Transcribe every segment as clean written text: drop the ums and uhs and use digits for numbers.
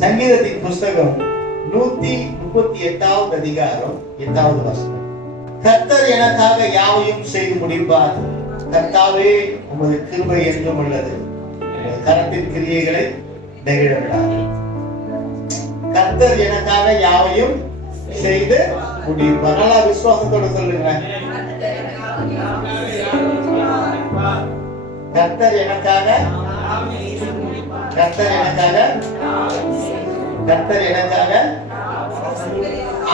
சங்கீதத்தின் புஸ்தகம் 138வது அதிகாரம் 8வது வசனம். கர்த்தர் எனக்காக யாவையும் செய்து முடிப்பார். கர்த்தாவே உமது கிருபை என்றும் உள்ளது. கரத்தின் கிரியைகளை நெகிழ விடாது. கர்த்தர் எனக்காக யாவையும் செய்து முடிப்பார். நல்லா விசுவாசத்தோட சொல்லுங்க. கர்த்தர் எனக்காக, கர்த்தர் எனக்காக, கர்த்தர் எனக்காக.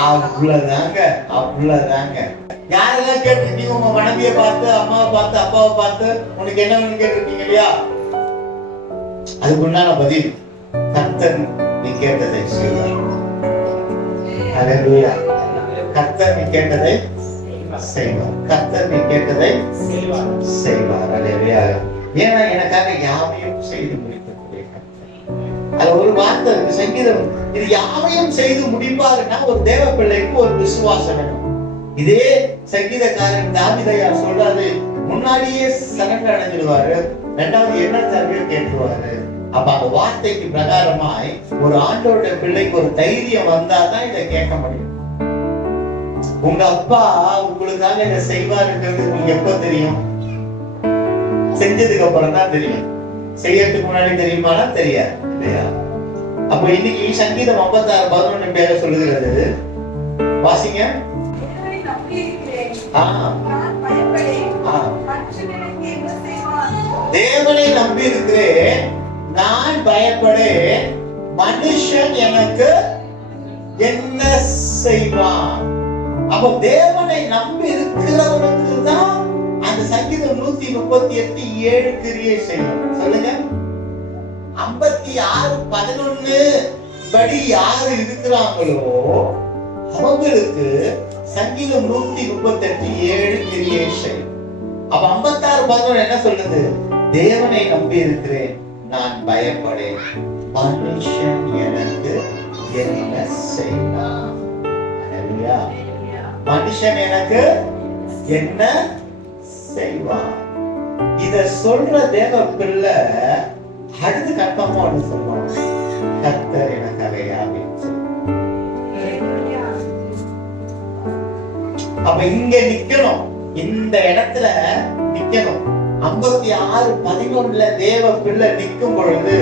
அவ்வளவுதாங்க, அவ்வளவுதாங்க. யாரெல்லாம் கேட்டிருக்கீங்க? உங்க மனைவியை பார்த்து, அம்மாவை பார்த்து, அப்பாவை பார்த்து உனக்கு என்ன வேணும்னு கேட்டிருக்கீங்க இல்லையா? அதுக்குண்டான பதில், கர்த்தர் நீ கேட்டதை செய்வார். ஹல்லேலூயா. கர்த்தர் நீ கேட்டதை செய்வார். கர்த்தர் நீ கேட்டதை செய்வார். ஹல்லேலூயா. ஏன்னா எனக்காக யாவையும் செய்து முடிக்கக்கூடிய கர்த்தர். அதுல ஒரு வார்த்தை இருக்கு, சங்கீதம். இது யாவையும் செய்து முடிப்பாருன்னா ஒரு தேவ பிள்ளைக்கு ஒரு விசுவாசம் வேணும். இதே சங்கீதக்காரன் தாவீதையா சொல்றாரு, முன்னாடியே சரண்டர் அடைஞ்சிடுவாரு, ரெண்டாவது என்ன தேவையோ கேட்டுருவாரு. அப்ப அந்த வார்த்தைக்கு பிரகாரமாய் ஒரு ஆண்டோட பிள்ளைக்கு ஒரு தைரியம் வந்தாதான் இதை கேட்க முடியும். உங்க அப்பா உங்களுக்காக இதை செய்வாருன்றது உங்களுக்கு எப்ப தெரியும்? செஞ்சதுக்கு அப்புறம் தான் தெரியும். செய்யறதுக்கு முன்னாடி தெரியுமானா தெரியாது இல்லையா? அப்ப இன்னைக்கு சங்கீதம் 56:11 பேர சொல்லுகிறது. வாசிங்க. தேவனை நம்பி இருக்கிறேன், நான் பயப்படேன், மனுஷன் எனக்கு என்ன செய்வான்? அப்ப தேவனை நம்பி இருக்கிறவனுக்கு தான் அந்த சங்கீதம் 138:7 கிரியை செய்யும். சொல்லுங்க. 56:11 படி யாரு இருக்கிறாங்களோ அவங்களுக்கு சங்கீதம் 138:7 கிரியை செய்யும். அப்ப 56:11 என்ன சொல்லுது? தேவனை நம்பி இருக்கிறேன், நான் பயப்படேன், மனுஷன் எனக்கு என்ன செய்வான்? மனுஷன் எனக்கு என்ன செய்வான்? இத சொல்ற தேவ பிள்ளை அடுத்து கட்டமா சொல்லுவாங்க, கர்த்தர் எனக்காக யாவையும் செய்வார். அப்ப இங்க நிக்கணும், இந்த இடத்துல நிக்கணும். 56:11 தேவ பிள்ளை நிக்கும் பொழுது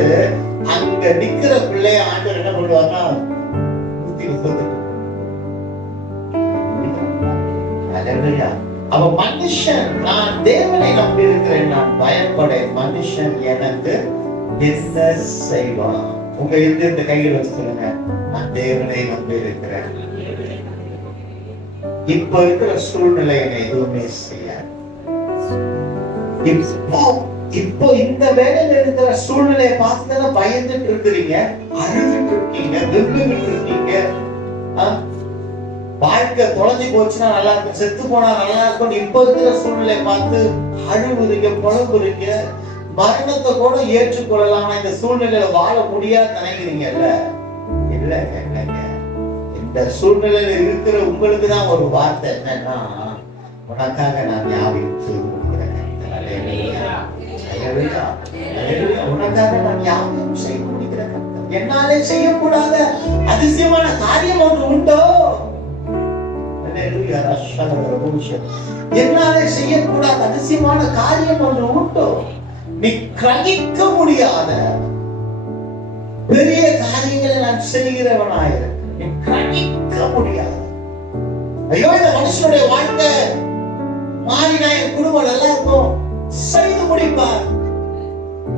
அங்க நிக்கிற பிள்ளைய ஆண்டவர் என்ன பண்ணுவார்னா 138. அவ மனுஷன், நான் தேவனை நம்பி இருக்கிறேன், நான் பயப்படேன், மனுஷன் எனக்கு என்ன செய்வான்? உங்க இந்த கையில் வச்சு சொல்லுங்க, நான் தேவனை நம்பி இருக்கிறேன். இப்ப இருக்கிற சூழ்நிலை என்னை எதுவுமே செய்யாது. இப்போ இந்த வேலையில இருக்கிற சூழ்நிலையை பார்த்துதானே பயந்துட்டு இருக்கிறீங்க, அழுதுட்டு இருக்கீங்க, வெவ்வேறு இருக்கீங்க. வாழ்க்கை தொலைஞ்சு போச்சுன்னா நல்லா இருக்கும், செத்து போனா நல்லா இருக்கும். இப்ப இருக்கிற சூழ்நிலையை பார்த்து அழுவுறீங்க, புலம்புறீங்க, மரணத்தை கூட ஏற்றுக்கொள்ளலாம். இந்த சூழ்நிலையில வாழ முடியாது நினைக்கிறீங்கல்ல? இல்லைங்க. இந்த சூழ்நிலையில இருக்கிற உங்களுக்கு தான் ஒரு வார்த்தை என்னன்னா, உனக்காக நான் யாவையும் செய்து முடிக்கிறேன். உனக்காக நான் யாவையும் செய்து முடிக்கிறேன். என்னாலே செய்யக்கூடாத அதிசயமான காரியம் ஒன்று உண்டோ? என்னாலே செய்யக்கூடாத அதிசயமான காரியம் ஒன்று உண்டோ? நீ கிரகிக்க முடியாத பெரிய காரியங்களை நான் செய்கிறவனாயிருக்கேன். நீ கிரகிக்க முடியாத, ஐயோ இந்த மனுஷனுடைய வாழ்க்கை மாறினா என் குடும்பம் நல்லா இருக்கும், செய்து முடிப்பார்.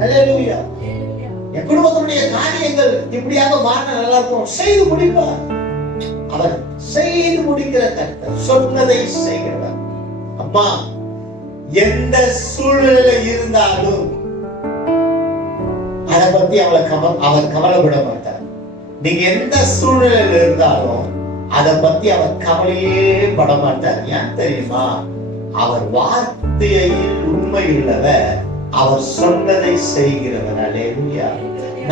அல்லேலூயா. என் குடும்பத்தினுடைய காரியங்கள் இப்படியாக மாறினா நல்லா இருக்கும், செய்து முடிப்பார். அவர் செய்து முடிக்கிற கர்த்தர், சொன்னதை செய்கிறவர். அம்மா, எந்த சூழ்நிலையில இருந்தாலும் அதை பத்தி அவர் கவலைப்பட மாட்டார். நீங்க எந்த சூழ்நிலையில இருந்தாலும் அதை பத்தி அவர் கவலையே பட மாட்டார். ஏன் தெரியுமா? அவர் வார்த்தையில் உண்மை உள்ளவர், அவர் சொன்னதை செய்கிறவர். அல்லேலூயா.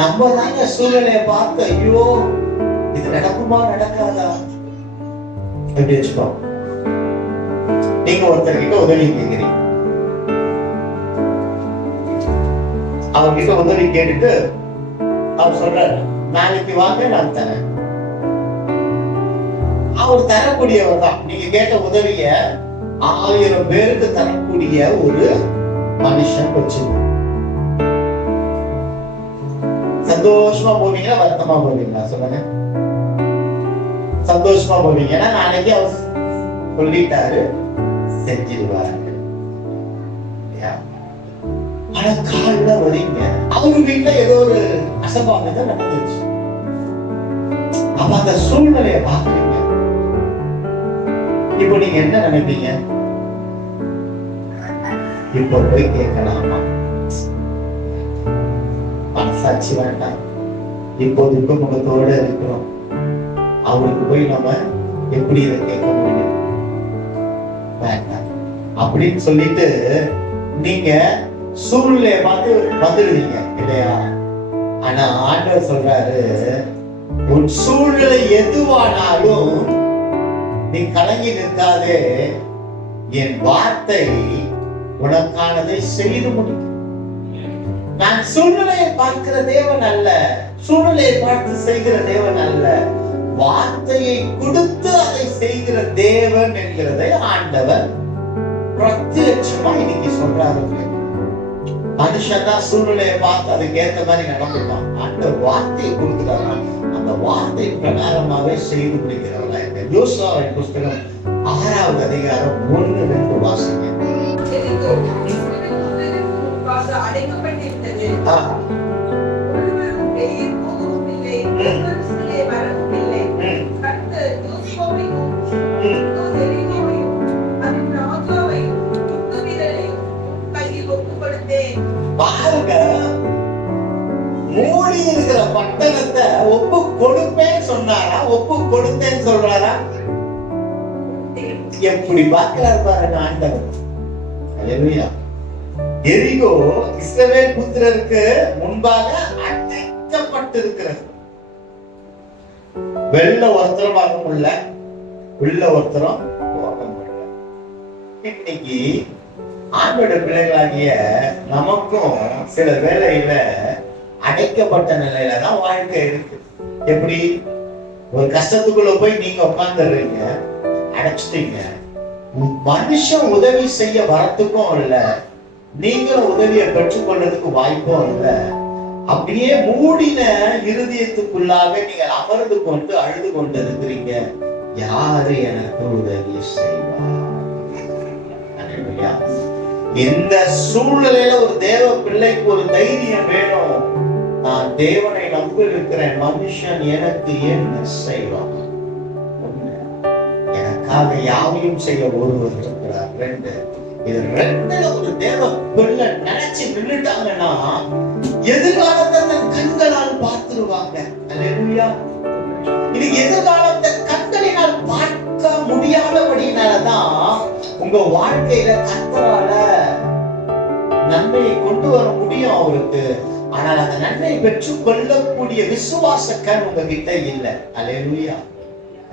நம்ம தாங்க சூழ்நிலையை பார்த்து ஐயோ இது நடக்குமா நடக்காதா எப்படி வச்சுக்கோ. நீங்க ஒருத்தர்கிட்ட உதவி கேட்கிறீங்க, அவர்கிட்ட உதவி கேட்டுட்டு அவர் சொல்றாரு, நாளைக்கு வாங்க நான் தரேன். அவர் தரக்கூடியவர் தான். நீங்க கேட்ட உதவிய 1000 பேருக்கு தரக்கூடிய ஒரு மனுஷன் வச்சு சந்தோஷமா போவீங்களா வருத்தமா போவீங்களா சொல்லுங்க? சந்தோஷமா போவீங்க. ஏன்னா நாளைக்கு அவர் சொல்லிட்டாரு, செஞ்சிருவாரு. ஆனா காலைல வரீங்க, அவங்க வீட்டுல ஏதோ ஒரு அசம்பாவிதம் நடந்துச்சு. அப்ப அந்த சூழ்நிலையை பாக்குறீங்க. இப்ப நீங்க என்ன நினைப்பீங்க? இப்ப போய் கேட்கலாமா? மனசாட்சி வேண்டாம். இப்போதைக்கு முகத்தோட இருக்கிறோம். அவருக்கு போய் நம்ம எப்படி இதை கேட்க முடியும்? வேண்டாம் அப்படின்னு சொல்லிட்டு நீங்க சூழ்நிலையை பார்த்து வந்துடுவீங்க இல்லையா? ஆனா ஆண்டவர் சொல்றாரு, உன் சூழ்நிலை எதுவானாலும் நீ கலங்கி நிற்காதே, என் வார்த்தை உனக்கானதை செய்து முடிக்கும். நான் சூழ்நிலையை பார்க்கிற தேவன் அல்ல, சூழ்நிலையை பார்த்து செய்கிற தேவன் அல்ல, வார்த்தையை கொடுத்து அதை செய்கிற தேவன் என்கிறதை ஆண்டவர் பிரத்யட்சமா இன்னைக்கு சொல்றாரு. மனுஷன் தான் சூழ்நிலையை பார்த்து அதுக்கு ஏற்ற மாதிரி நடந்துப்பான். ஆண்டவர் வார்த்தையை கொடுக்கிறாரா, அந்த வார்த்தை பிரகாரமாவே செய்து முடிக்கிறவர்களா இருக்க. யோசுவாவின் புஸ்தகம் 6வது அதிகாரம் 1-2 வாசிங்க. பாருங்க, மூடி இருக்கிற பட்டணத்தை ஒப்பு கொடுப்பேன்னு சொன்னாரா, ஒப்பு கொடுத்தேன்னு சொல்றாரா? எப்படி பார்க்கிறார் பாருங்க ஆண்டவர். அல்லேலூயா. எரிகோ இஸ்ரவேல் புத்திரருக்கு முன்பாக அடைக்கப்பட்டிருக்கிறது. வெளில ஒருத்தரும் பார்க்க முடியல, உள்ள ஒருத்தரும் போக முடியல. இன்னைக்கு ஆண்டோட பிள்ளைகளாகிய நமக்கும் சில வேளையில அடைக்கப்பட்ட நிலையில தான் வாழ்க்கை இருக்கு. எப்படி? ஒரு கஷ்டத்துக்குள்ள போய் நீங்க உட்கார்ந்துடுறீங்க, அடைச்சிட்டீங்க. மனுஷன் உதவி செய்ய வரத்துக்கும் இல்ல, நீங்களும் உதவியை பெற்றுக்கொள்றதுக்கு வாய்ப்பும் இல்ல. அப்படியே மூடின இருதயத்துக்குள்ளாக நீங்கள் அமர்ந்து கொண்டு அழுது கொண்டு இருக்கிறீங்க. யாரு எனக்கு உதவி செய்வார்? இந்த சூழ்நிலையில ஒரு தேவ பிள்ளைக்கு ஒரு தைரியம் வேணும். நான் தேவனை நம்பி இருக்கிறேன், மனுஷன் எனக்கு என்ன செய்வான்? எனக்காக யாவையும் செய்ய ஒருவர் இருக்கிறார். 2 இது 2ல ஒரு தேவ பிள்ளை நினைச்சு நின்னுட்டாங்கன்னா எதிர்காலத்தை தன் கண்களால் பார்த்துருவாங்க. அல்லேலூயா. இது எதிர்காலத்தை கண்களினால் பார்க்க முடியாதபடினாலதான் உங்க வாழ்க்கையில கர்த்தரால நன்மையை கொண்டு வர முடியும் அவருக்கு. ஆனால் அந்த நன்மையை பெற்றுக் கொள்ளக்கூடிய விசுவாச கண் உங்ககிட்ட இல்லை. அல்லேலூயா,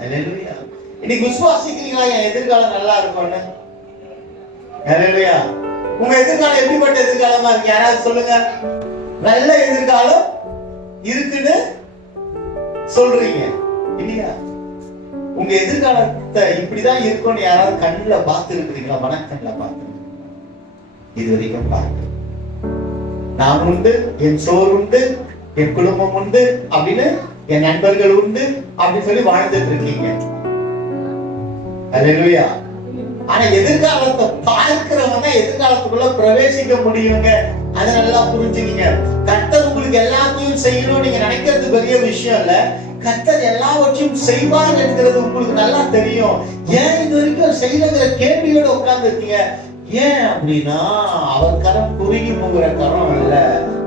அல்லேலூயா. இன்னைக்கு விசுவாசிக்கிறீங்களா என் எதிர்காலம் நல்லா இருக்கும்னு? அல்லேலூயா. உங்க எதிர்காலம் எப்படிப்பட்ட எதிர்காலமா இருக்கு? யாராவது சொல்லுங்க. நல்ல எதிர்காலம் இருக்குன்னு சொல்றீங்க இல்லையா? உங்க எதிர்காலத்தை இப்படிதான் இருக்கும்னு யாராவது கண்ணுல பார்த்து இருக்கிறீங்களா? மனக்கண்ணுல பார்த்து இது வரைக்கும் பார்க்க நான் உண்டு, என் சோறு உண்டு, என் குடும்பம் உண்டு அப்படின்னு, என் நண்பர்கள் உண்டு அப்படின்னு சொல்லி வாழ்ந்துட்டு இருக்கீங்க. அல்லேலூயா. ஆனா எதிர்காலத்தை பார்க்கிறவங்க எதிர்காலத்துக்குள்ள பிரவேசிக்க முடியுங்க. அதை நல்லா புரிஞ்சுக்கீங்க. கர்த்தர் உங்களுக்கு எல்லாத்தையும் செய்யணும் நீங்க நினைக்கிறது பெரிய விஷயம் இல்ல. கர்த்தர் எல்லாவற்றையும் செய்வார் என்கிறது உங்களுக்கு நல்லா தெரியும். ஏன் இது வரைக்கும் செய்யறதுல கேள்வியோட உட்கார்ந்து இருக்கீங்க? ஏன் அப்படின்னா அவர் கரம் குறுகி போகிற கரம் இல்ல,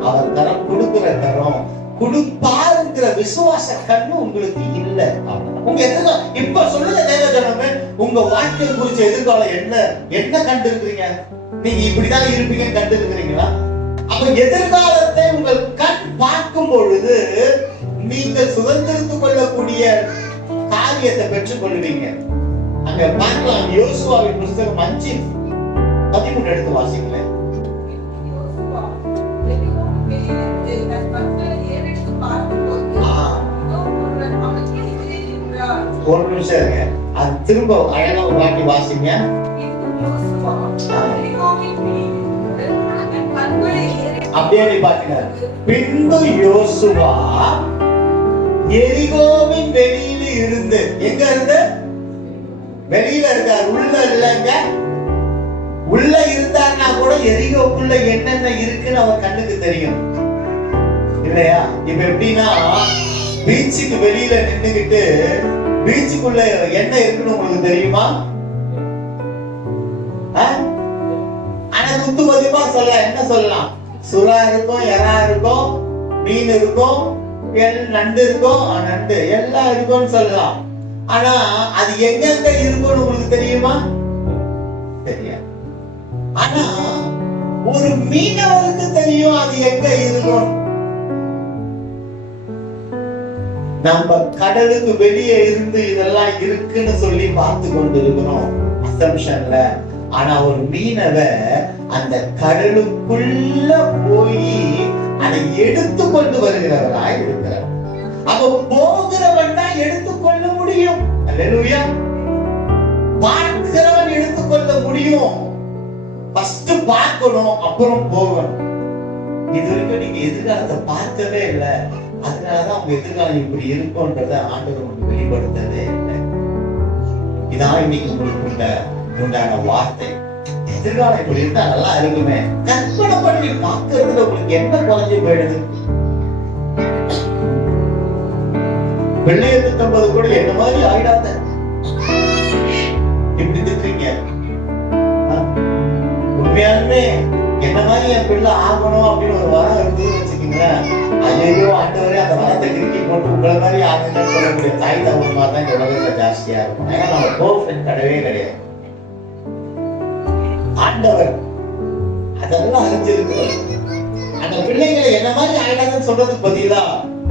அவர் கரம் கொடுக்கிற கரம். கொடுப்பாருங்கிற விசுவாச கண்ணு உங்களுக்கு இல்ல. உங்க எதிர்காலம் இப்ப சொல்லுங்க தேவ ஜனமே, உங்க வாழ்க்கையை குறிச்ச எதிர்காலம் என்ன கண்டு இருக்கிறீங்க? நீங்க இப்படிதான் இருப்பீங்கன்னு கண்டு இருக்கிறீங்களா? அப்ப எதிர்காலத்தை உங்கள் கண் பார்க்கும் பொழுது நீங்கள் சுதந்திரித்துக் கொள்ளக்கூடிய காரியத்தை பெற்றுக் கொள்வீங்க. அங்க பார்க்கலாம். யோசுவாவின் புஸ்தகம் 5:13 எடுத்து வாசிங்களேன். ஒரு நிமிஷம் இருங்க, அது திரும்ப அழகா ஒரு வாட்டி வாசிங்க. அப்படியே பாத்தீங்க. பின்பு யோசுவா எரிகோவின் வெளியில இருந்து, எங்க இருந்து? வெளியில இருக்கார், உள்ள இல்லைங்க. உள்ள இருந்தாருன்னா கூட எரிகோக்குள்ள என்னென்ன இருக்குன்னு அவர் கண்ணுக்கு தெரியும் இல்லையா? இப்ப எப்படின்னா, பீச்சுக்கு வெளியில நின்னுகிட்டு பீச்சுக்குள்ள என்ன இருக்குன்னு உங்களுக்கு தெரியுமா? ஆனா குத்து மதிப்பா சொல்ல என்ன சொல்லலாம்? சுறா இருக்கும், எறா இருக்கும், மீன் இருக்கும், நண்டு இருக்கும், நண்டு எல்லாம் இருக்கும்னு சொல்லலாம். ஆனா அது எங்கெங்க இருக்கும்னு உங்களுக்கு தெரியுமா? தெரியாது. ஆனா ஒரு மீனவருக்கு தெரியும் அது எங்க இருக்கும். நம்ம கடலுக்கு வெளியே இருந்து இதெல்லாம் இருக்குன்னு சொல்லி பார்த்து கொண்டு இருக்கிறோம் அசம்ஷன்ல. ஆனா ஒரு மீனவ அந்த கடலுக்குள்ள போய் அதை எடுத்து கொண்டு வருகிறவராய் இருக்கிறார். அப்ப போகிறவன் தான் எடுத்துக்கொள்ள முடியும். அல்லேலூயா. பார்க்கிறவன் எடுத்துக்கொள்ள முடியும். ஃபர்ஸ்ட் பார்க்கணும், அப்புறம் போகணும். இது வரைக்கும் நீங்க எதிர்காலத்தை பார்க்கவே இல்லை, அதனாலதான் உங்க எதிர்காலம் இப்படி இருக்கும்ன்றத ஆண்டவர் உங்களுக்கு வெளிப்படுத்தவே இல்லை. இதான் இன்னைக்கு உங்களுக்கு உண்டான வார்த்தை. எதிர்காலம் இப்படி இருந்தா நல்லா இருக்குமே, கற்பனை பண்ணி பார்க்கறதுல உங்களுக்கு என்ன குறைஞ்சு போயிடுது? வெள்ளைய திட்டம்பது கூட என்ன மாதிரி ஆயிடாத இப்படி திட்டுறீங்க. உண்மையாலுமே என்ன மாதிரி என் பிள்ளை ஆகணும் அப்படின்னு ஒரு வரம் இருக்குதுன்னு வச்சுக்கீங்களேன், ஐயோ ஆண்டவரே அந்த வரத்தை கிரிக்கி போட்டு உங்களை மாதிரி ஆகுதுன்னு சொல்லக்கூடிய தாய் தகவல் தான் இந்த உலகத்துல ஜாஸ்தியா இருக்கும். ஏன்னா நம்ம பெர்ஃபெக்ட் கிடையவே கிடையாது. ஆண்டவர் அதெல்லாம் அறிஞ்சிருக்கிறார். அந்த பிள்ளைகளை என்ன மாதிரி ஆயிடாதுன்னு சொல்றதுக்கு பதிலா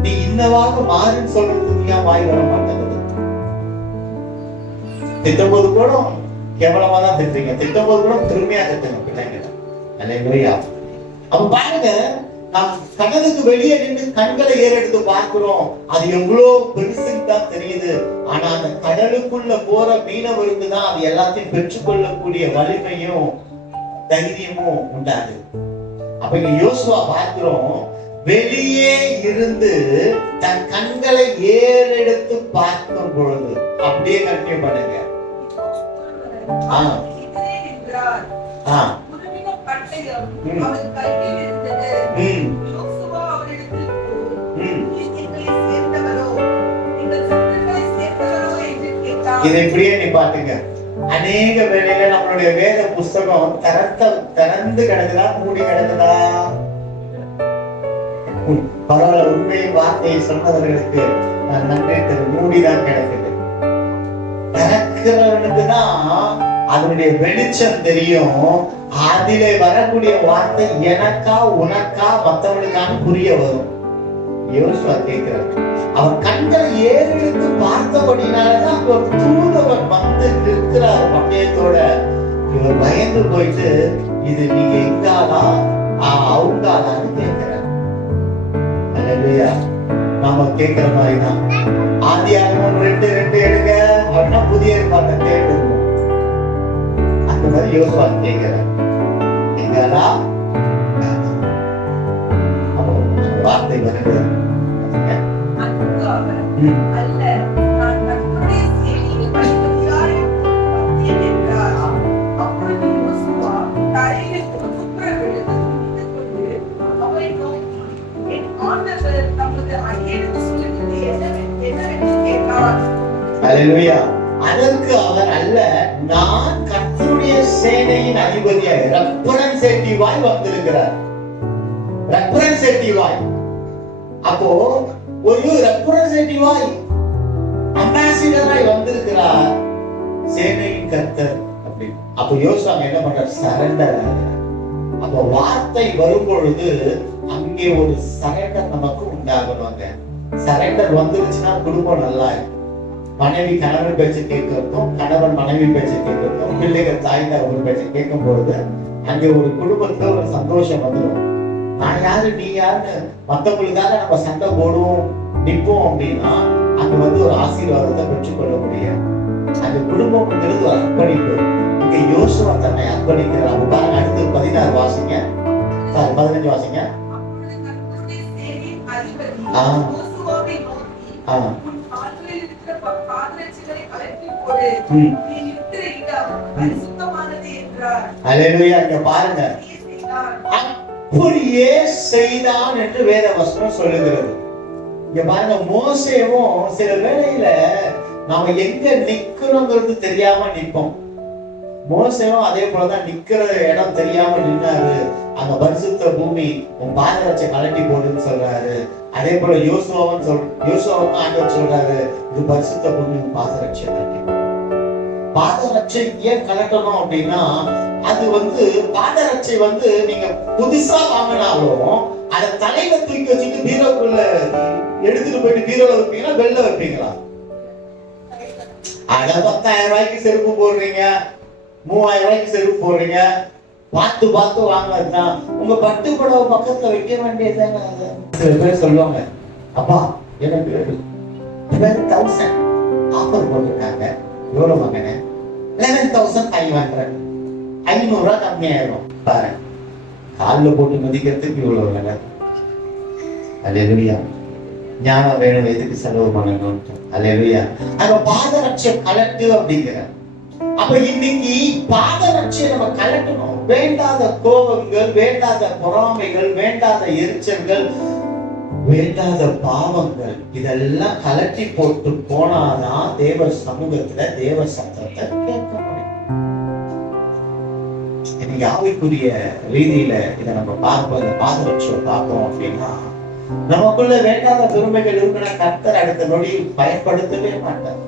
நீ இன்னவாக மாறுன்னு சொல்றதுக்கு ஏன் வாய் வர மாட்டேங்குது? திட்டம்போது கூட கேவலமா தான் திட்டுறீங்க, திட்டம்போது கூட திரும்பியா திட்டுங்க பிள்ளைங்க. அல்லேலூயா. அப்ப பாருங்க, நாம் கடலுக்கு வெளியே நின்று கண்களை ஏறெடுத்து பார்க்கிறோம், அது எவ்வளவு பெருசுன்னு தான் தெரியுது. ஆனா அந்த கடலுக்குள்ள போற மீனவருக்கு தான் அது எல்லாத்தையும் பெற்றுக்கொள்ளக்கூடிய வலிமையும் தைரியமும் உண்டாது. அப்ப இங்க யோசுவா பார்க்கிறோம், வெளியே இருந்து தன் கண்களை ஏறெடுத்து பார்க்கும் பொழுது, அப்படியே கண்டினியூ பண்ணுங்க. இதை இப்படியே நீ பாத்துங்க. அநேக வேளையில நம்மளுடைய வேத புஸ்தகம் திறந்து கிடக்குதா, மூடி கிடக்குதா? பரவாயில்ல, உண்மையை வார்த்தையை சொன்னவர்களுக்கு நான் நன்றி தெரியும். மூடிதான் கிடக்குது. திறக்கிறவனுக்கு தான் அதனுடைய வெளிச்சம் தெரியும். அதிலே வரக்கூடிய வார்த்தை எனக்கா உனக்கா மற்றவனுக்கான புரிய வரும். யோசுவா கேட்கிறார், அவன் கண்களை ஏறெடுத்து பார்த்தபடினாலதான் ஒரு தூதவன் வந்து நிற்கிறார் பட்டயத்தோட. இவர் பயந்து போயிட்டு, இது நீங்க எங்காலா அவங்காலான்னு கேட்கிறார். அல்லேலூயா. நாம கேட்கிற மாதிரிதான். ஆதியாகமம் 2:2 எடுங்க அப்படின்னா புதிய ஏற்பாட்டை தேடுவோம். அந்த மாதிரி யோசுவா கேட்கிறார், எங்காலா வார்த்தை வருது. அதற்கு அவர் அல்ல, நான் கர்த்தருடைய சேனையின் அதிபதியாய் ரெப்ரசன்டேட்டிவாய் வந்திருக்கிறார். ரெப்ரசன்டேட்டிவாய், அப்போ ஒரு ரெப்ரசன்டேட்டிவாய் அம்பாசிடராய் வந்திருக்கிறார் சேனையின் கர்த்தர் அப்படி. அப்போ யோசுவா என்ன பண்றார்? சரண்டர். அப்போ வார்த்தை வரும் பொழுது அங்கே ஒரு சரண்டர் நமக்கு உண்டாகணுங்க. சரண்டர் வந்துருச்சுன்னா குடும்பம் நல்லா இருக்கும். மனைவி கணவன் பேச்சு கேட்கறதும், கணவன் மனைவி பேச்சு கேட்கறதும், பிள்ளைகள் தாய் தகவல் பேச்சு கேட்கும் பொழுது அங்கே ஒரு குடும்பத்துல ஒரு சந்தோஷம் வந்துடும். நான் யாரு நீ யாருன்னு மத்தவங்களுக்காக நம்ம சண்டை போடுவோம் நிற்போம் அப்படின்னா அங்க வந்து ஒரு ஆசீர்வாதத்தை பெற்றுக்கொள்ள முடியும். அந்த குடும்பம்ங்கிறது ஒரு அர்ப்பணிப்பு. இங்க யோசுவா தன்னை அர்ப்பணிக்கிறார். பாருங்க, அடுத்து 16 வாசிங்க, 15 வாசிங்க. பாருங்க, அப்படியே செய்தான் என்று வேத வசனம் சொல்லுகிறது. இங்க பாருங்க, மோசேவும் சில வேளையில நாம எங்க நிக்கணுங்கிறது தெரியாம நிற்போம். மோசேவும் அதே போலதான் நிக்கிற இடம் தெரியாம நின்னாரு. அங்க பரிசுத்த பூமி உன் பாதரட்சை கலட்டி போடுன்னு சொல்றாரு. அதே போல யோசுவாவும் ஆண்டவர் சொல்றாரு, இது பரிசுத்த பூமி உன் பாதரட்சை கலட்டி. பாதரட்சை ஏன் கலட்டணும் அப்படின்னா, அது வந்து பாதரட்சை வந்து நீங்க புதுசா வாங்கினாலும் அதை தலையில தூக்கி வச்சுட்டு பீரோக்குள்ள எடுத்துட்டு போயிட்டு பீரோல வைப்பீங்களா, வெளில வைப்பீங்களா? அத 10,000 ரூபாய்க்கு செருப்பு போடுறீங்க, 3,000 ரூபாய்க்கு செருப்பு போடுறீங்க, பார்த்து பார்த்து வாங்கறதுதான். உங்க பட்டு புடவை பக்கத்துல வைக்க வேண்டியதுதானே. சில பேர் சொல்லுவாங்க, அப்பா எனக்கு 12,000 ஆஃபர் போட்டிருக்காங்க, எவ்வளவு வாங்கினேன்? 11,500. 500 ரூபாய் கம்மியாயிரும். பாரு, காலில் போட்டு மதிக்கிறதுக்கு இவ்வளவு வேலை. அல்லேலூயா. ஞானம் வேணும், எதுக்கு செலவு பண்ணணும்? அல்லேலூயா. அங்க பாதரட்சை கலட்டு அப்படிங்கிற. அப்ப இன்னைக்கு பாதரட்சை நம்ம கலட்டணும். வேண்டாத கோபங்கள், வேண்டாத பொறாமைகள், வேண்டாத எரிச்சல்கள், வேண்டாத பாவங்கள், இதெல்லாம் கலட்டி போட்டு போனாதான் தேவ சமூகத்துல தேவ சத்தத்தை கேட்க முடியும். இன்னைக்கு ஆவிக்குரிய ரீதியில இதை நம்ம பார்ப்போம். இந்த பாதரட்சியை பார்ப்போம் அப்படின்னா, நமக்குள்ள வேண்டாத பெருமைகள் இருக்குன்னா கர்த்தர் அடுத்த நொடி பயன்படுத்தவே மாட்டார்.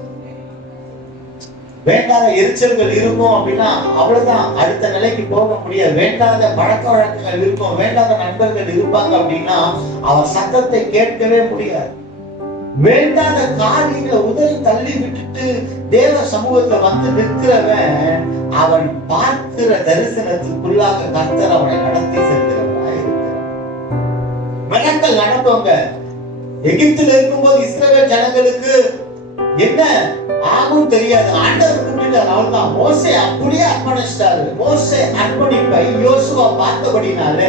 வேண்டாத எரிச்சல்கள் இருக்கும் அப்படின்னா அவ்வளவுதான், அடுத்த நிலைக்கு போக முடியாது. வேண்டாத பழக்க வழக்கங்கள் இருக்கும், வேண்டாத நண்பர்கள் இருப்பாங்க அப்படின்னா அவர் சத்தத்தை கேட்கவே முடியாது. வேண்டாத காரியங்களை உதறி தள்ளி விட்டுட்டு தேவ சமூகத்துல வந்து நிற்கிறவன் அவன் பார்க்கிற தரிசனத்துக்குள்ளாக கர்த்தர் அவனை நடத்தி செல்கிறவனாக இருக்கிறார். மிரட்டல் நடந்தவங்க எகிப்தில் இருக்கும்போது இஸ்ரவேல் ஜனங்களுக்கு என்ன ஆகும் தெரியாது. ஆண்டவர் கூப்பிட்டார், அவ்வளவுதான். மோசே அப்படியே அர்ப்பணிச்சிட்டாரு. மோசே அர்ப்பணிப்பை யோசுவா பார்த்தபடினால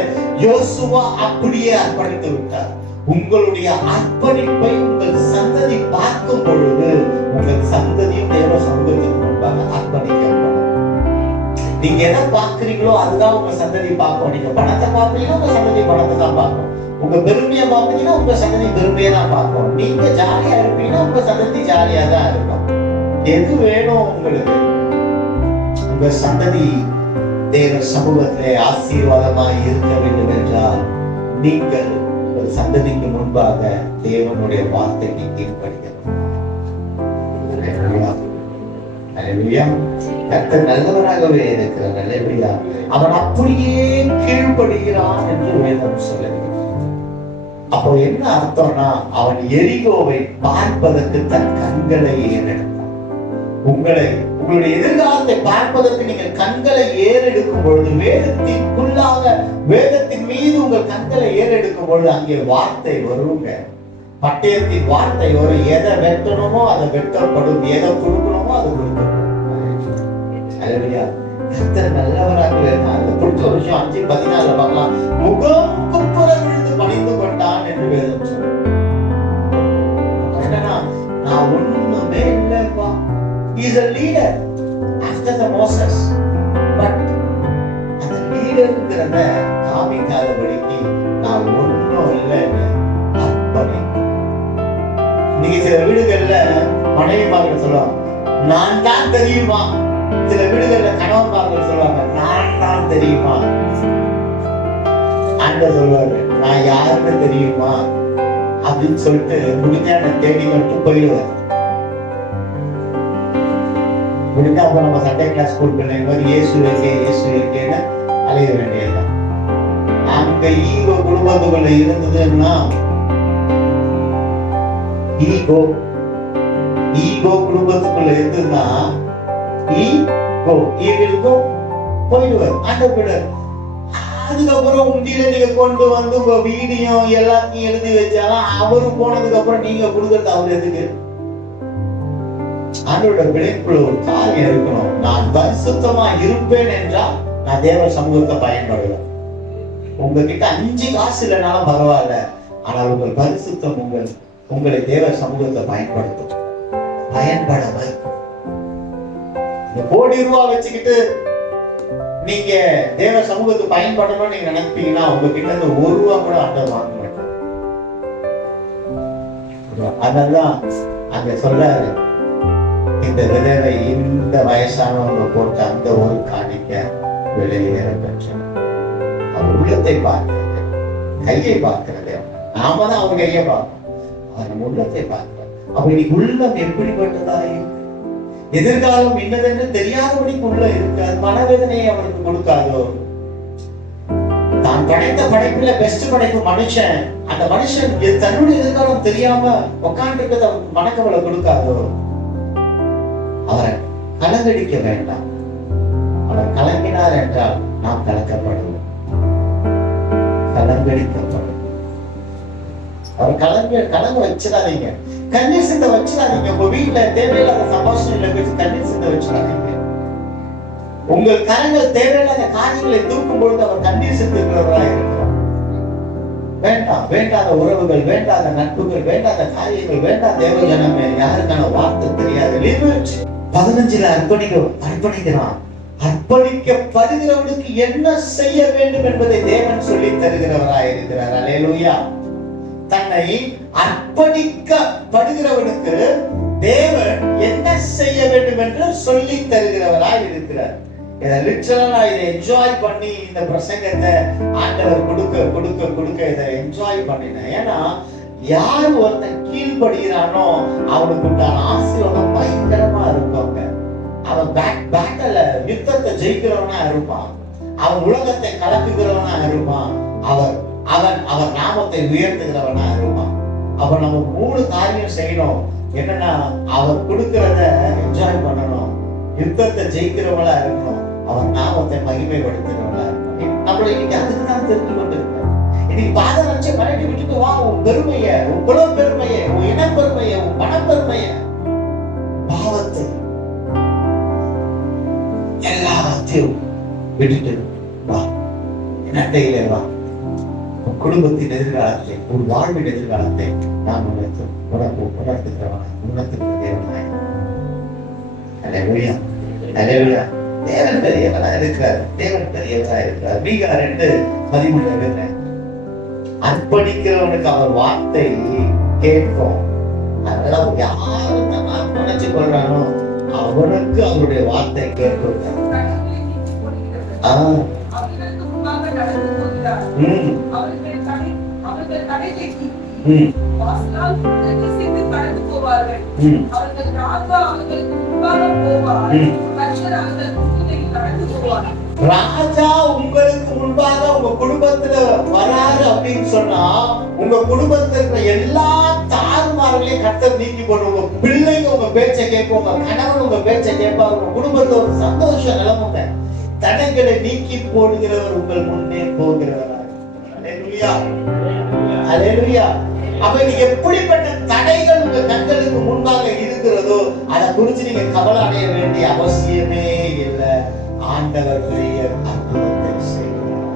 யோசுவா அப்படியே அர்ப்பணித்து விட்டார். உங்களுடைய அர்ப்பணிப்பை உங்கள் சந்ததி பார்க்கும் பொழுது உங்கள் சந்ததியும் தேவ சமூகத்துக்கு முன்பாக அர்ப்பணிக்கப்படும். நீங்க எதை பார்க்கிறீங்களோ அதுதான் உங்க சந்ததி பார்க்கும். நீங்க பணத்தை பார்ப்பீங்கன்னா உங்க சந்ததி பணத்தை தான் பார்க்கும். உங்க பெருமையை பார்ப்பீங்கன்னா உங்க சந்ததி பெருமையை தான் பார்க்கும். நீங்க ஜாலியா இருப்பீங்கன்னா உங்க சந்ததி ஜாலியா தான் இருக்கும். எது வேணும் உங்களுக்கு? உங்க சந்ததி தேவ சமூகத்திலே ஆசீர்வாதமாய் இருக்க வேண்டும் என்றால் நீங்கள் உங்கள் சந்ததிக்கு முன்பாக தேவனுடைய வார்த்தைக்கு கீழ்ப்படிக்கணும். கர்த்தர் நல்லவராகவே இருக்கிறார். அல்லேலூயா. அவன் அப்படியே கீழ்ப்படுகிறான் என்று வேதம் சொல்லுகிறது. அப்போ என்ன அர்த்தம்னா, அவன் எரிகோவை பார்ப்பதற்கு தன் கண்களை ஏறெடுத்தான். உங்களுடைய எதிர்காலத்தை பார்ப்பதற்கு நீங்கள் கண்களை ஏறெடுக்கும் பொழுது, வேதத்தின் மீது உங்கள் கண்களை ஏறெடுக்கும் பொழுது அங்கே வார்த்தை வருங்க. பட்டயத்தின் வார்த்தை வரும். எதை வெட்டணுமோ அதை வெட்டப்படும், எதை கொடுக்கணுமோ அது கொடுக்கப்படும். அல்லேலூயா. கர்த்தர் நல்லவராக இருந்தார். அந்த பிடிச்ச ஒரு விஷயம் 5:14 பார்க்கலாம். முகம் குப்புற விழுந்து பணிந்து கொண்டான் என்று வேதம் சொல்லுது. என்னன்னா, நான் ஒண்ணுமே இல்லைப்பா. He is a leader after the Moses. But அந்த லீடர்ங்கிறத காமிக்காதபடிக்கு நான் ஒன்றும் இல்லைன்னு அர்ப்பணி. நீங்க சில வீடுகள்ல மனைவிமார்கள் சொல்லுவாங்க, நான் தான் தெரியுமா. சில வீடுகள்ல கணவன்மார்கள் சொல்லுவாங்க, நான் தான் தெரியுமா. ஆண்டவர் சொல்லுவாரு, நான் யாருன்னு தெரியுமா அப்படின்னு சொல்லிட்டு முடிஞ்சா தேடி மட்டும் போயிடுவார். முடிஞ்சா அப்ப நம்ம சண்டே கிளாஸ் ஸ்கூல் பிள்ளைங்க மாதிரி இயேசு இருக்கேன்னு அலைய வேண்டியதுதான். அங்க ஈகோ குடும்பத்துக்குள்ள இருந்ததுன்னா, ஈகோ குடும்பத்துக்குள்ள இருந்ததுன்னா போயிடுவார். ஆண்டவர் அதுக்கப்புறம் உண்டியில நீங்க கொண்டு வந்து உங்க வீடியோ எல்லாத்தையும் எழுதி வச்சாலும் அவரு போனதுக்கு அப்புறம் நீங்க கொடுக்கறது அவர் எதுக்கு? ஆண்டோட விளைக்குள்ள ஒரு காரியம் இருக்கணும். நான் பரிசுத்தமா இருப்பேன் என்றால் நான் தேவ சமூகத்தை பயன்படுவேன். உங்ககிட்ட 5 காசு இல்லைனாலும் பரவாயில்ல, ஆனால் உங்கள் பரிசுத்தம் உங்களை தேவ சமூகத்தை பயன்படுத்தும், பயன்பட வைக்கும். கோடி ரூபாய் வச்சுக்கிட்டு நீங்க தேவ சமூகத்தை பயன்படணும்னு நீங்க நினைப்பீங்கன்னா உங்ககிட்ட இருந்து 1 ரூபாய் கூட ஆண்டவர் வாங்க மாட்டார். அதனாலதான் அங்க சொல்றாரு, இந்த விதவை இந்த வயசானவங்க போட்ட அந்த ஒரு காணிக்க விலையேற பெற்ற. அவர் உள்ளத்தை பார்க்கிறது, கையை பார்க்கிறது. நாம தான் அவர் கையை பார்ப்போம், அவர் நம்ம உள்ளத்தை பார்க்கிறார். அப்ப இன்னைக்கு உள்ளம் எப்படிப்பட்டதா இருக்கு? எதிர்காலம் என்னதென்று தெரியாதபடிக்கு உள்ள இருக்காது. மனவேதனையை அவனுக்கு கொடுக்காதோ? தான் படைத்த படைப்புல பெஸ்ட் படைப்பு மனுஷன். அந்த மனுஷன் தன்னுடைய எதிர்காலம் தெரியாம உட்காந்துட்டு அவனுக்கு மனக்கவலை கொடுக்காதோ? அவரை கலங்கடிக்க வேண்டாம். அவர் கலங்கினார் என்றால் நாம் கலக்கப்படுவோம், கலங்கடிக்கப்படும். அவர் கலங்க வச்சிடாதீங்க, கண்ணீர் சிந்த வச்சிடாதீங்க. உங்க வீட்டுல தேவையில்லாத சந்தோஷங்களை வச்சு கண்ணீர் சிந்த வச்சிடாதீங்க. உங்கள் கரங்கள் தேவையில்லாத காரியங்களை தூக்கும் பொழுது அவர் கண்ணீர் சிந்துகிறவராக இருக்கிறார். வேண்டாம், வேண்டாத உறவுகள், வேண்டாத நட்புகள், வேண்டாத காரியங்கள், வேண்டாத தேவ ஜனமே, யாருக்கான வார்த்தை தெரியாது. 15 அர்ப்பணிக்கிறான். அர்ப்பணிக்கப்படுகிறவனுக்கு என்ன செய்ய வேண்டும் என்பதை தேவன் சொல்லி தருகிறவராய் இருக்கிறார். அல்லேலூயா. தன்னை அர்ப்பணிக்கப்படுகிறவனுக்கு தேவன் என்ன செய்ய வேண்டும் என்று சொல்லி தருகிறவராய் இருக்கிறார். இதை லிட்டரலா இதை என்ஜாய் பண்ணி இந்த பிரசங்கத்தை ஆண்டவர் கொடுக்க இதை என்ஜாய் பண்ணினேன். ஏன்னா யார் ஒருத்தன் கீழ்படுகிறானோ அவனுக்கு உண்டான ஆசீர்வாதம் பயங்கரமா இருப்பாங்க. அவன் பேட்டல யுத்தத்தை ஜெயிக்கிறவனா இருப்பான். அவன் உலகத்தை கலக்குகிறவனா இருப்பான். அவர் நாமத்தை உயர்த்துகிறவனா இருப்பான். அவன் நம்ம 3 காரியம் செய்யணும். என்னன்னா, அவர் கொடுக்கிறத என்ஜாய் பண்ணணும், யுத்தத்தை ஜெயிக்கிறவங்களா இருக்கணும், அவர் நாமத்தை மகிமைப்படுத்துகிறவங்களா இருக்கணும். நம்மள இன்னைக்கு அதுக்கு தான் தெரிஞ்சு கொண்டிருக்க. இன்னைக்கு பாதரட்ச கலட்டி விட்டுட்டு வா, உன் பெருமைய, உன் குல பெருமைய, உன் இனப்பெருமைய, உன் பணப்பெருமைய, பாவத்தை எல்லாத்தையும் விட்டுட்டு வா, நட்டையில வா. உன் குடும்பத்தின் எதிர்காலத்தை, உன் வாழ்வின் எதிர்காலத்தை நான் உணர்த்துகிறவனாய். அல்லேலூயா, அல்லேலூயா. தேவன் பெரியவனா இருக்கிறார், தேவன் பெரியவனா இருக்கிறார். மீகா 2:13 அர்ப்பணிக்கிறவனுக்கு அவர் வார்த்தை கேட்கும். அதனால யாரு நான் நினைச்சு கொள்றானோ அவனுக்கு அவருடைய வார்த்தை கேட்கும். ராஜா உங்களுக்கு முன்பாக உங்க குடும்பத்துல வராரு அப்படின்னு சொன்னா உங்க குடும்பத்துல இருக்கிற எல்லா தாறுமாறுகளையும் கர்த்தர் நீக்கி போட்டு உங்க பிள்ளைங்க உங்க பேச்சை கேட்போம், உங்க கணவன் உங்க பேச்சை கேட்பாரு, உங்க குடும்பத்துல ஒரு சந்தோஷ நிலமுங்க. தடைகளை நீக்கி போடுகிறவர் உங்கள் முன்னே போகிறவரா. அல்லேலூயா, அல்லேலூயா. அப்ப நீங்க எப்படிப்பட்ட தடைகள் உங்க கண்களுக்கு முன்பாக இருக்கிறதோ அதை குறித்து நீங்க கவலை அடைய வேண்டிய அவசியமே இல்லை. ஆண்டவர் பெரிய அற்புதத்தை செய்கிறார்.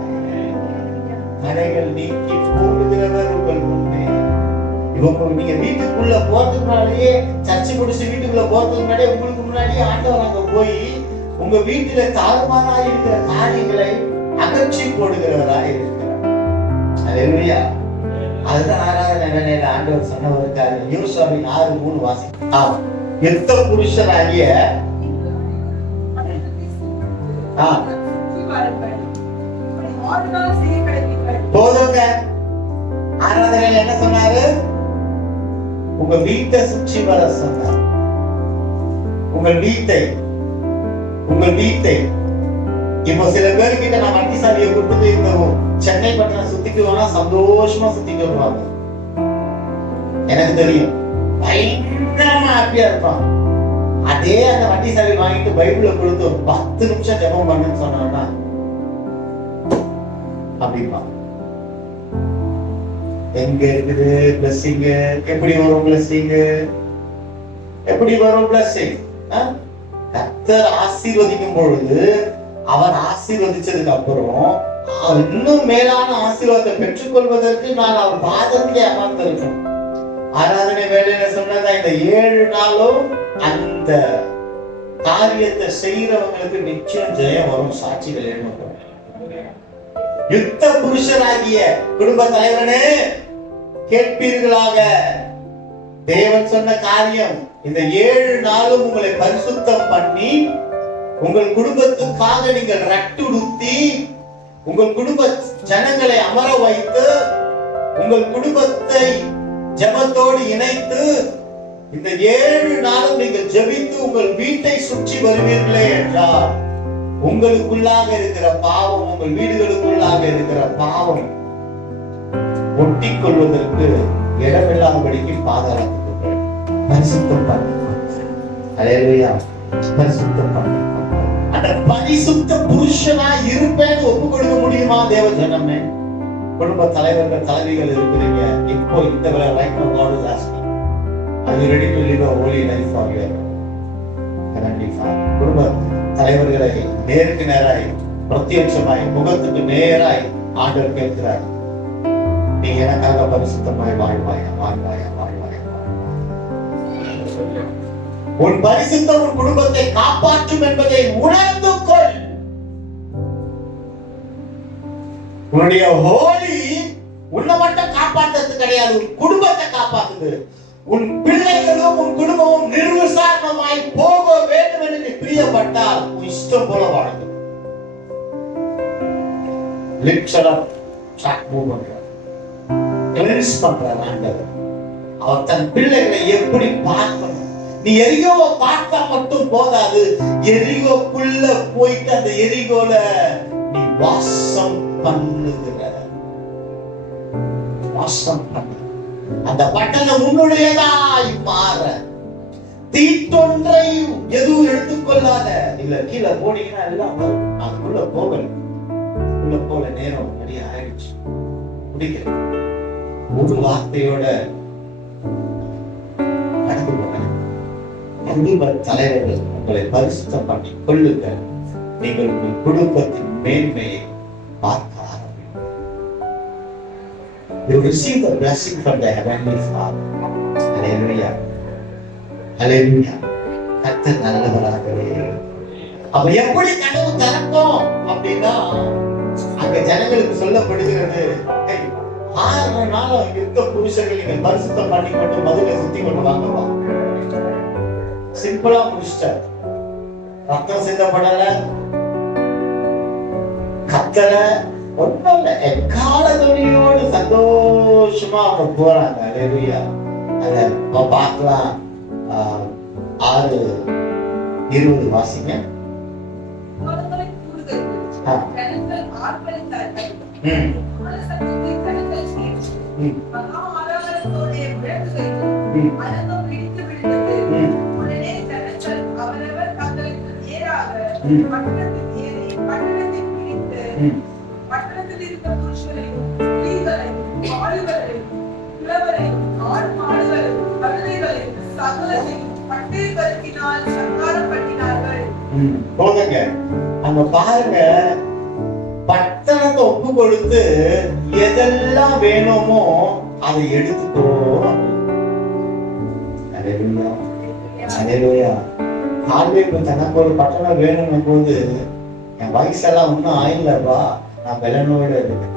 தடைகள் நீக்கி போடுகிறவர் உங்கள் முன்னே. இவங்க நீங்க வீட்டுக்குள்ள போறதுக்கு முன்னாடியே, சர்ச்சை முடிச்சு வீட்டுக்குள்ள போறதுக்கு முன்னாடியே, உங்களுக்கு முன்னாடியே ஆண்டவர் அங்க போய் உங்க வீட்டுல தாறுமாறாக இருக்கிற காரியங்களை அகற்றி போடுகிறவராக இருக்கிறார். அல்லேலூயா. அதுதான் ஆராதனை வேலையில ஆண்டவர் சொன்ன ஒரு காரியம். யோசுவாவின் 6:3 வாசி. யுத்த புருஷராகிய போதுங்க. ஆராதனையில என்ன சொன்னாரு? உங்க வீட்டை சுற்றி வர சொன்னார். உங்கள் வீட்டை இப்போ சில பேருக்கிட்ட நான் வண்டி சாவியை கொடுத்துட்டு இந்த சென்னை பட்டணம் சுத்திக்குவானா சந்தோஷமா சுத்திட்டு வருவாங்க. எனக்கு தெரியும், பயங்கரமா ஹாப்பியா இருப்பான். அதே அந்த வண்டி சாவி வாங்கிட்டு பைபிள கொடுத்து ஒரு 10 நிமிஷம் ஜெபம் பண்ணுன்னு சொன்னா அப்படிப்பா. எங்க இருக்குது பிளஸிங்? எப்படி வரும் பிளஸிங்? எப்படி வரும் பிளஸிங்? கர்த்தர் ஆசீர்வதிக்கும் பொழுது அவர் ஆசீர்வதிச்சதுக்கு அப்புறம் இன்னும் மேலான ஆசீர்வாதத்தை பெற்றுக்கொள்வதற்கு நான் அவர் பாதத்திலே அமர்ந்திருக்கேன். ஆராதனை வேலையில சொன்னதா, இந்த 7 நாளும் அந்த காரியத்தை செய்யறவங்களுக்கு நிச்சயம் ஜெயம் வரும். சாட்சிகள் எழுநூறு. யுத்த புருஷராகிய குடும்ப தலைவனே கேட்பீர்களாக, தேவன் சொன்ன காரியம் இந்த 7 நாளும் உங்களை பரிசுத்தம் பண்ணி உங்கள் குடும்பத்துக்காக நீங்கள் ரட்டுடுத்தி உங்கள் குடும்ப ஜனங்களை அமர வைத்து உங்கள் குடும்பத்தை ஜெபத்தோடு இணைத்து இந்த 7 நாளும் நீங்கள் ஜெபித்து உங்கள் வீட்டை சுற்றி வருவீர்களே என்றால் உங்களுக்குள்ளாக இருக்கிற பாவம், உங்கள் வீடுகளுக்குள்ளாக இருக்கிற பாவம் ஒட்டி கொள்வதற்கு இடமில்லாதபடிக்கு பாதாளத்துக்கு பரிசுத்தம் பண்ணி பரிசுத்தம் பண்ணி அந்த பரிசுத்த புருஷனா இருப்பேன்னு ஒப்பு கொடுக்க முடியுமா தேவ ஜனமே? குடும்ப தலைவர்கள் தலைவிகள் இருக்கிறீங்க. இப்போ இந்த right now God is asking, are you ready to live a holy life for your கண்டிப்பா குடும்ப தலைவர்களை நேருக்கு நேராய் பிரத்யட்சமாய் முகத்துக்கு நேராய் ஆண்டவர் கேட்கிறார், நீ எனக்காக பரிசுத்தமாய் வாழ்வாயா வாழ்வாயா வாழ்வாயா. உன் பரிசுத்தம் உன் குடும்பத்தை காப்பாற்றும் என்பதை உணர்ந்து கொள். உன்னுடைய ஹோலி உன்னை மட்டும் காப்பாற்றுறது கிடையாது, உன் குடும்பத்தை காப்பாத்துது. உன் பிள்ளைகளும் உன் குடும்பமும் நிர்விசாரணமாய் போக வேண்டும் என்று நீ பிரியப்பட்டால் உன் இஷ்டம் போல வாழ்ந்து அவர் தன் பிள்ளைகளை எப்படி பார்க்கணும். நீ எரிகோவை பார்த்தா மட்டும் போதாது, எரிகோக்குள்ள போயிட்டு அந்த எரிகோல நீ வாசம் பண்ணுகிற வாசம் பண்ணு. அந்த பட்டணம் உன்னுடையதாய் மாற தீட்டொன்றை எதுவும் எடுத்துக்கொள்ளாத. இல்ல கீழே போனீங்கன்னா எல்லாம் வரும். அதுக்குள்ள போகல, உள்ள போல நேரம் நிறைய ஆயிடுச்சு. முடிக்கிறேன் ஒரு வார்த்தையோட நடந்து போனேன். குடும்ப தலைவர்கள் உங்களை பரிசுத்தம் பண்ணி கொள்ளுங்க. நீங்கள் உங்கள் குடும்பத்தின் மேன்மையை பார்க்க ஆரம்பிக்கும். You receive the blessing from the heavenly Father. Hallelujah. Hallelujah. கர்த்தர் நல்லவராகவே. அப்ப எப்படி கனவு திறக்கும் அப்படின்னா அங்க ஜனங்களுக்கு சொல்லப்படுகிறது, 6 நாள் யுத்த புருஷர்கள் நீங்கள் பரிசுத்தம் பண்ணி கொண்டு மதுரை சுத்தி கொண்டு வாங்கவா. சிம்பிளா முடிச்சிட்டார். ரத்தம் சிந்தப்படல, கத்தல, ஒன்றும் இல்ல. எக்கால துணியோடு சந்தோஷமா அவங்க போறாங்க. அல்லேலூயா. அத பார்க்கலாம். 6:20 வாசிங்க. பட்டணத்தில் இருந்த புருஷரையும் ஸ்திரீகளையும் ஆளுகளையும் கிழவரையும் ஆடு மாடுகளையும் கழுதைகளையும் சகலத்தையும் பட்டய கருக்கினால் சங்காரம் பண்ணினார்கள். போதுங்க. அங்க பாருங்க, பட்டணத்தை ஒப்பு கொடுத்து எதெல்லாம் வேணுமோ அதை எடுத்துக்கோ. அல்லேலூயா. அல்லேலூயா. ஆல்வேக்கு தனக்கு ஒரு பட்டணம் வேணும்னும் போது, என் வயசெல்லாம் ஒன்னும் ஆயில்லப்பா, நான் பெலனோட இருக்கேன்.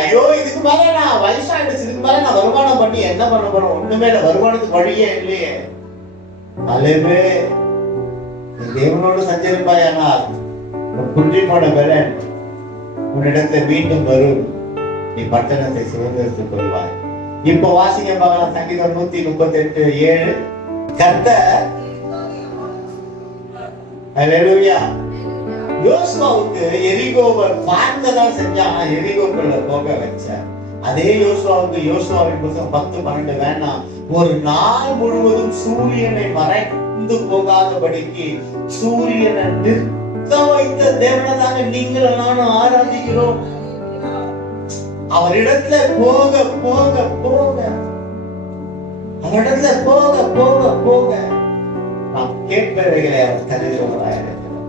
ஐயோ இதுக்கு மேல நான் வயசாயிடுச்சு, இதுக்கு மேல நான் வருமானம் பண்ணி என்ன பண்ண போறேன்? ஒண்ணுமே இல்லை, வருமானத்துக்கு வழியே இல்லையே. அல்லேவே நீ தேவனோடு சஞ்சரிப்பாயானால் உன் குன்றி போன பெலன் உன்னிடத்தை மீண்டும் வரும். நீ பட்டணத்தை சுதந்திரத்துக் கொள்வாய். இப்போ வாசிங்க பார்க்கலாம். சங்கீதம் 138:7. கர்த்தர் அல்லேலூயா. யோசுவாவுக்கு எரிகோவை பார்க்கதான் செஞ்சான், எரிகோக்குள்ள போக வச்ச. அதே யோசுவாவுக்கு யோசுவாவின் புத்தகம் 10:12 வேணாம். ஒரு நாள் முழுவதும் சூரியனை மறைந்து போகாதபடிக்கு சூரியனை நிறுத்த வைத்த தேவனதாக நீங்கள் நானும் ஆராதிக்கிறோம். அவரிடத்துல போக போக போக அவரிடத்துல போக போக போக நாம் கேட்பவைகளை அவர் தருகிறவராக இருக்கிறார்.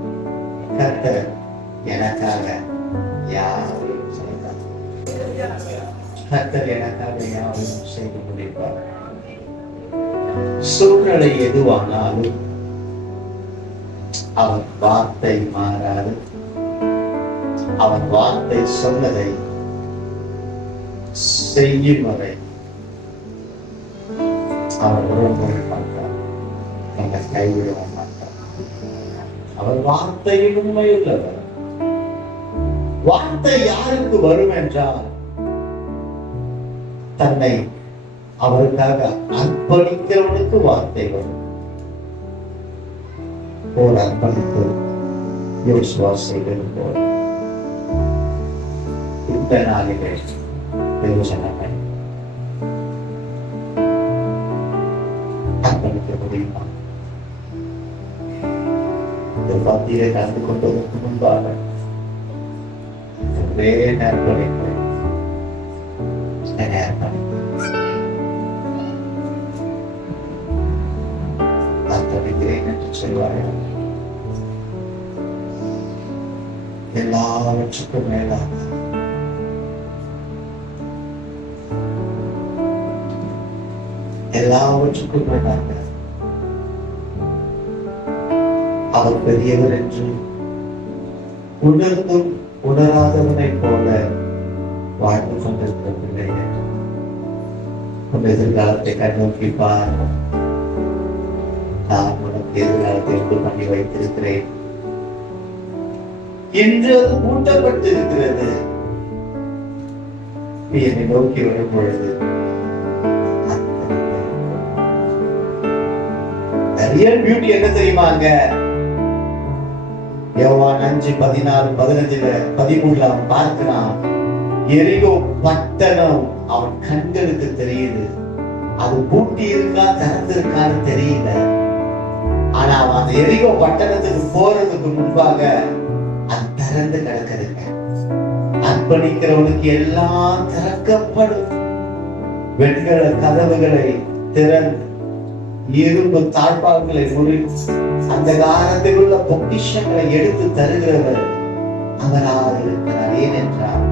கர்த்தர் எனக்காக யாரையும் செய்தார். கர்த்தர் எனக்காக யாரையும் செய்து முடிப்பார். சூழ்நிலை எதுவானாலும் அவன் வார்த்தை மாறாது. அவன் வார்த்தை சொன்னதை செய்யும் வரை அவர் உறவு மாட்டார், நம்மை கைவிட மாட்டார். அவர் வார்த்தையில் உண்மையுள்ளவர். வார்த்தை யாருக்கு வரும் என்றால் தன்னை அவருக்காக அர்ப்பணிக்கிறவனுக்கு வார்த்தை வரும். ஒரு அர்ப்பணிப்பு யோசுவா செய்தது போல இந்த நாளிலே யோசனை அர்ப்பணிக்க முடியுமா? இந்த பந்தியை கலந்து கொண்டதற்கு முன்பாக ஒரே அர்ப்பணிக்கிறேன் என்று சொல்வார்கள். எல்லாவற்றுக்கும் மேலாக அவர் பெரியவர் என்று உணர்ந்தும் உணராதவனை போல வாழ்ந்து கொண்டிருக்கிற பிள்ளைகள் உன் எதிர்காலத்தை கண்ணோக்கி பார். நான் உனக்கு எதிர்காலத்தை உண்டு பண்ணி வைத்திருக்கிறேன் என்று அது மூட்டப்பட்டிருக்கிறது. என்னை நோக்கி வரும் பொழுது ரியல் பியூட்டி என்ன தெரியுமாங்க? யோவான் 5:14-15-13 பார்க்கிறான். எரிகோ பட்டணம் அவன் கண்களுக்கு தெரியுது. அது பூட்டி இருக்கா திறந்திருக்கான்னு தெரியல. ஆனா அவன் அந்த எரிகோ பட்டணத்துக்கு போறதுக்கு முன்பாக அது திறந்து கிடக்குதுங்க. அர்ப்பணிக்கிறவனுக்கு எல்லாம் திறக்கப்படும். வெண்கல கதவுகளை திறந்து இரும்பு தாழ்பால்களை முறித்து அந்த காலத்தில் உள்ள பொக்கிஷங்களை எடுத்து தருகிறவர் அவராக இருக்கிறார். ஏனென்றால்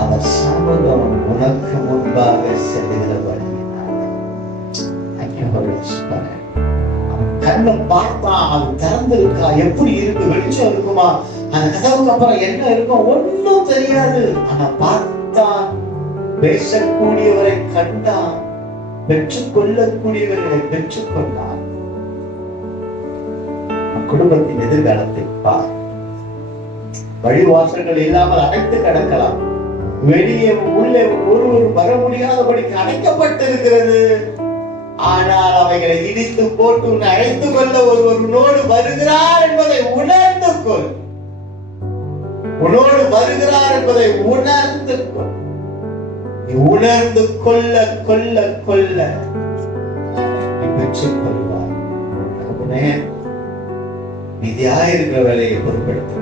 அவர் சமூகம் உனக்கு முன்பாக செல்லுகிறவர். கண்ணை பார்த்தா அது திறந்திருக்கா, எப்படி இருக்கு, வெளிச்சம் இருக்குமா, அந்த கதவுக்கு அப்புறம் என்ன இருக்கும் ஒன்னும் தெரியாது. ஆனா பார்த்தான், பேசக்கூடியவரை கண்டான், பெற்றுக்கொள்ளக்கூடியவர்களை பெற்றுக்கொண்டார். குடும்பத்தின் எதிர்காலத்தை பார். வழிவாசல்கள் இல்லாமல் அடைத்து கிடக்கலாம். வெளியே உள்ளே ஒருவர் வர முடியாதபடிக்கு அடைக்கப்பட்டிருக்கிறது. ஆனால் அவைகளை இடித்து போட்டு உன்னை அழைத்து கொள்ள ஒருவனோடு வருகிறார் என்பதை உணர்ந்து கொள். உன்னோடு வருகிறார் என்பதை உணர்ந்து கொள். உணர்ந்து கொள்ள கொள்ள கொள்ள பெற்றுக் கொள்வார். மீதியாயிருக்கிற வேலையை பொருட்படுத்த